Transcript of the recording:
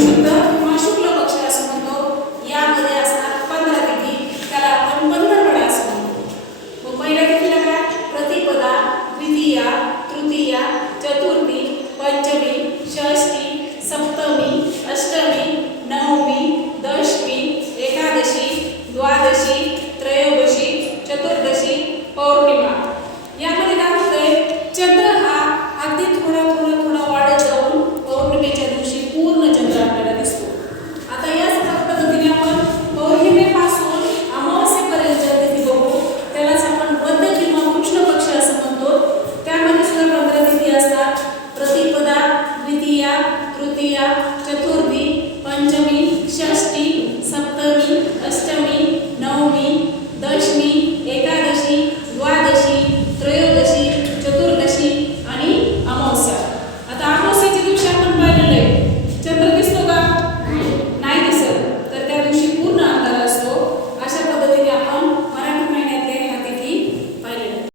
in the Tritiya चतुर्थ